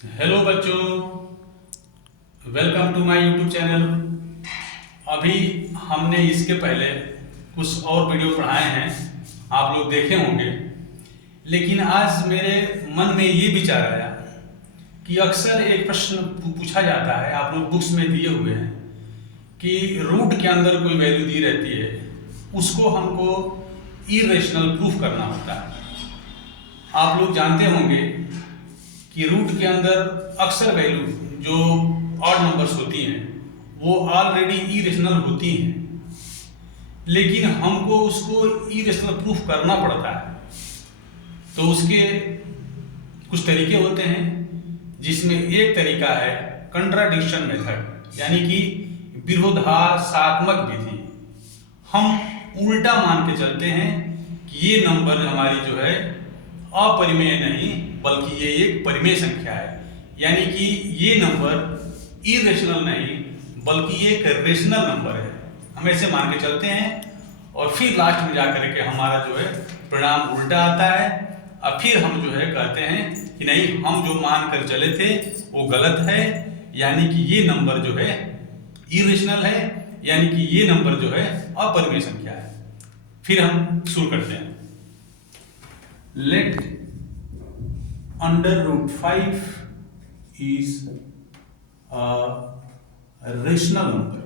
Hello बच्चों, welcome to my YouTube channel. अभी हमने इसके पहले कुछ और वीडियो पढ़ाए हैं, आप लोग देखे होंगे। लेकिन आज मेरे मन में ये विचार आया कि अक्सर एक प्रश्न पूछा जाता है, आप लोग बुक्स में दिए हुए हैं कि रूट के अंदर कोई वैल्यू दी रहती है, उसको हमको इरेशनल प्रूफ करना होता है। आप लोग जानते होंगे कि रूट के अंदर अक्सर वैल्यू जो ऑड नंबर्स होती हैं वो ऑलरेडी इरेशनल होती हैं, लेकिन हमको उसको इरेशनल प्रूफ करना पड़ता है। तो उसके कुछ तरीके होते हैं, जिसमें एक तरीका है कंट्राडिक्शन मेथड, यानी कि विरोधाभासात्मक विधि। हम उल्टा मान के चलते हैं कि ये नंबर हमारी जो है अपरिमेय नहीं बल्कि ये एक परिमेय संख्या है, यानी कि ये नंबर इरेशनल नहीं बल्कि ये एक रेशनल नंबर है। हम ऐसे मान के चलते हैं और फिर लास्ट में जाकर के हमारा जो है परिणाम उल्टा आता है। और फिर हम जो है कहते हैं कि नहीं, हम जो मान कर चले थे वो गलत है, यानी कि ये नंबर जो है इरेशनल है, यानी कि ये नंबर जो है अपरिमेय संख्या है। फिर हम शुरू करते हैं। Let √5 is a rational number.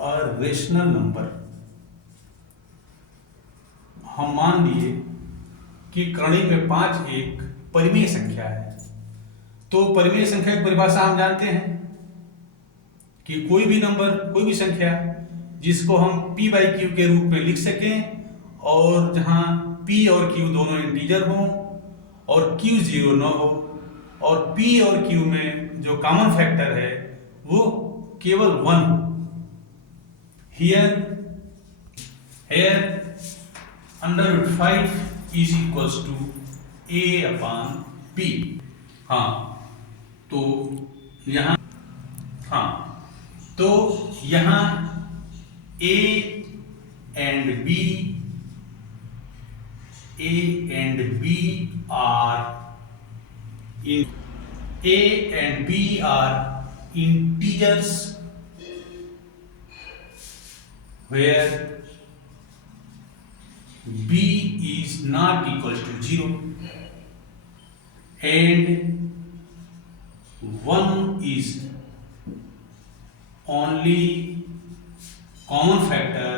A rational number. हम मान लिए कि कड़ी में 5 एक परिमेय संख्या है। तो परिमेय संख्या की परिभाषा हम जानते हैं कि कोई भी नंबर, कोई भी संख्या जिसको हम p/q के रूप में लिख सकें और जहां p और q दोनों इंटीजर हों और q 0 न हो और p और q में जो कॉमन फैक्टर है वो केवल 1 हो। Here √5 is equals to a/p। हाँ, तो यहाँ a and b are integers where b is not equal to 0 and 1 is only common factor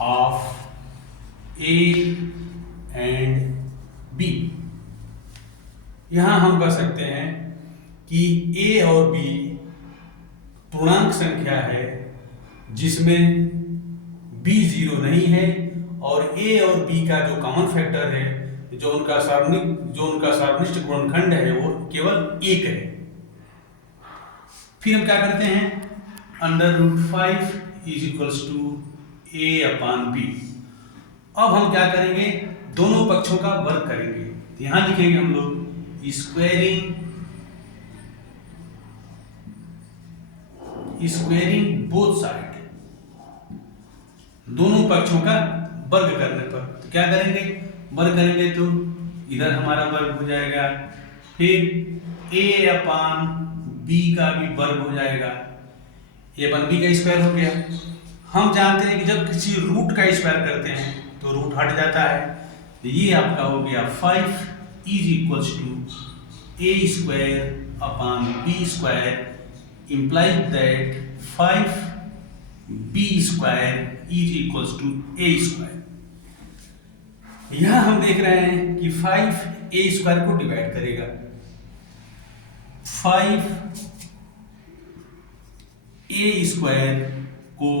of a and b। यहां हम कह सकते हैं कि a और b पूर्णांक संख्या है जिसमें b 0 नहीं है और a और b का जो कॉमन फैक्टर है, जो उनका सार्वनिष्ठ गुणनखंड है वो केवल 1 है। फिर हम क्या करते हैं, √5 is equals to a/b। अब हम क्या करेंगे, दोनों पक्षों का वर्ग करेंगे। यहां लिखेंगे हम लोग स्क्वेयरिंग बोथ साइड, दोनों पक्षों का वर्ग करने पर। तो क्या करेंगे, वर्ग करेंगे तो इधर हमारा वर्ग हो जाएगा, फिर a/b का भी वर्ग हो जाएगा, a/b का स्क्वायर हो गया। हम जानते हैं कि जब किसी रूट का स्क्वायर करते हैं तो रूट हट जाता है, तो ये आपका हो गया 5 is equals to a²/b² implies that 5b² is equals to a²। यहां हम देख रहे हैं कि 5 a² को डिवाइड करेगा, 5 a² को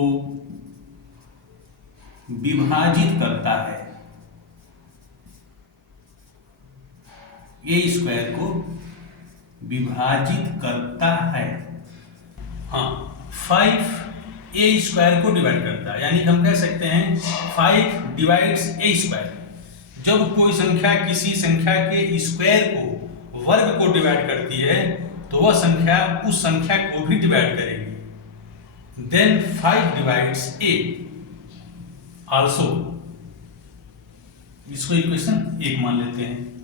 विभाजित करता है, a² को विभाजित करता है। हाँ, 5 a² को डिवाइड करता है, यानी हम कह सकते हैं 5 डिवाइड्स a²। जब कोई संख्या किसी संख्या के स्क्वायर को, वर्ग को डिवाइड करती है तो वह संख्या उस संख्या को भी डिवाइड करेगी। Then 5 divides a also। इसको इक्वेशन 1 मान लेते हैं।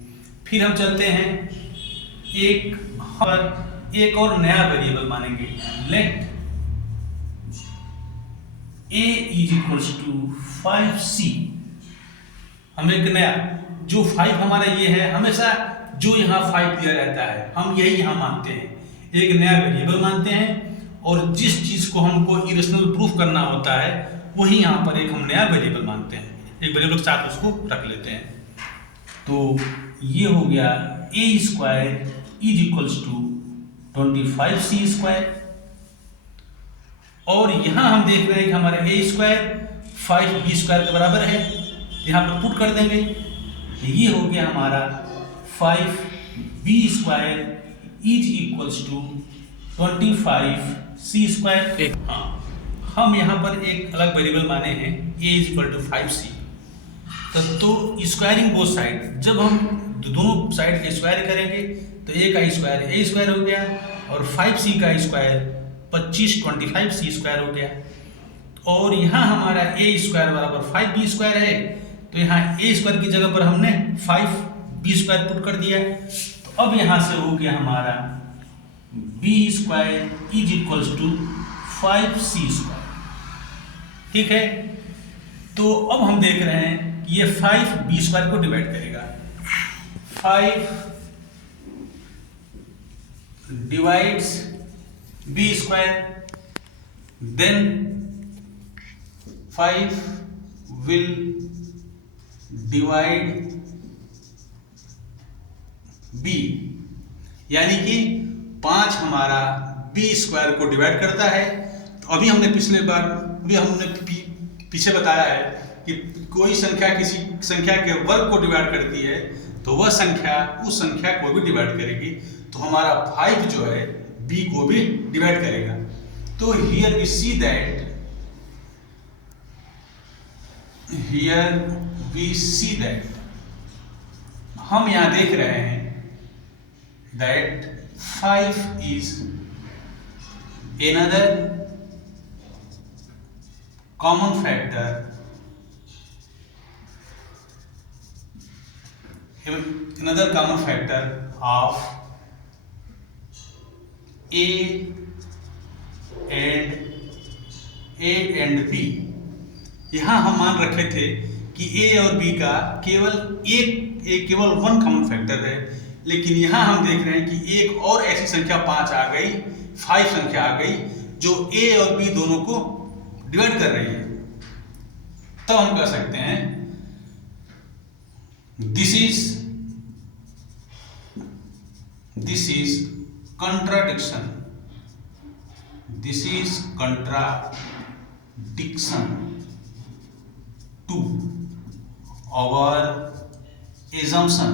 फिर हम चलते हैं एक और नया वेरिएबल मानेंगे। Let a is equals to 5c। हम एक नया, जो 5 हमारा ये है, हमेशा जो यहाँ 5 दिया रहता है हम यही यहाँ मानते हैं, एक नया वेरिएबल मानते हैं, और जिस चीज को हमको इरेशनल प्रूफ करना होता है वही यहाँ पर एक हम नया वेरिएबल मानते हैं, एक वेरिएबल के साथ उसको रख लेते हैं। तो ये हो गया a square is equals to 25c square, और यहाँ हम देख रहे हैं कि हमारा a स्क्वायर 5b स्क्वायर के बराबर है, यहाँ पर पुट कर देंगे, ये हो गया हमारा 5b square is equals to 25c square. हाँ, हम यहाँ पर एक अलग वेरिएबल माने हैं a is equal to 5c। तो स्क्वायरिंग बोथ साइड, जब हम दोनों साइड के स्क्वायर करेंगे तो a का स्क्वायर a स्क्वायर हो गया, और 5c का स्क्वायर 25c स्क्वायर हो गया। और यहाँ हमारा a स्क्वायर बराबर 5b स्क्वायर है, तो यहाँ a स्क्वायर की जगह पर हमने 5b स्क्वायर पुट कर दिया। तो अब यहाँ से हो गया हमारा b square is equals to 5c square. ठीक है, तो अब हम देख रहे हैं कि ये 5b स्क्वायर को डिवाइड करेगा। 5 divides b square, then 5 will divide b, यानी कि 5 हमारा b स्क्वायर को डिवाइड करता है। तो अभी हमने पिछले बार भी हमने पीछे बताया है कि कोई संख्या किसी संख्या के वर्ग को डिवाइड करती है तो वह संख्या उस संख्या को भी डिवाइड करेगी। तो हमारा 5 जो है b को भी डिवाइड करेगा। तो हियर वी सी दैट हम यहाँ देख रहे हैं that 5 is another common factor of A and B। यहाँ हम मान रखे थे कि A और B का केवल वन कॉमन फैक्टर है, लेकिन यहाँ हम देख रहे हैं कि एक और ऐसी संख्या 5 आ गई, 5 संख्या आ गई जो A और B दोनों को डिवाइड कर रही है। तब हम कह सकते हैं this is contradiction to our assumption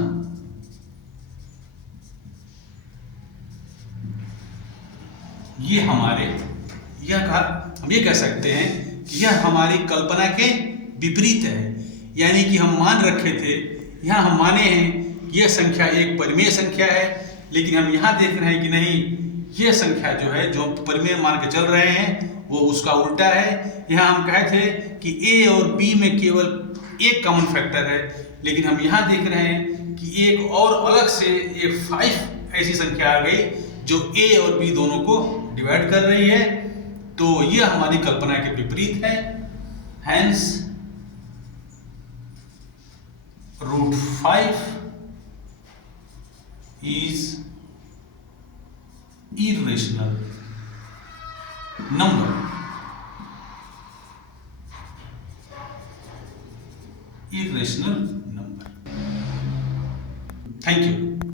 हम ये कह सकते हैं कि यह हमारी कल्पना के विपरीत है। यानी कि हम मान रखे थे, यहाँ हम माने हैं कि यह संख्या एक परिमेय संख्या है, लेकिन हम यहाँ देख रहे हैं कि नहीं, यह संख्या जो है जो परिमेय मान के चल रहे हैं वो उसका उल्टा है। यहाँ हम कहे थे कि A और B में केवल एक कॉमन फैक्टर है, लेकिन हम यहाँ देख रहे हैं कि एक और अलग से एक 5 ऐसी संख्या आ गई जो A और B दोनों को डिवाइड कर रही है। तो यह हमारी कल्पना के विपरीत है। Hence √5 is irrational number। Irrational number। Thank you।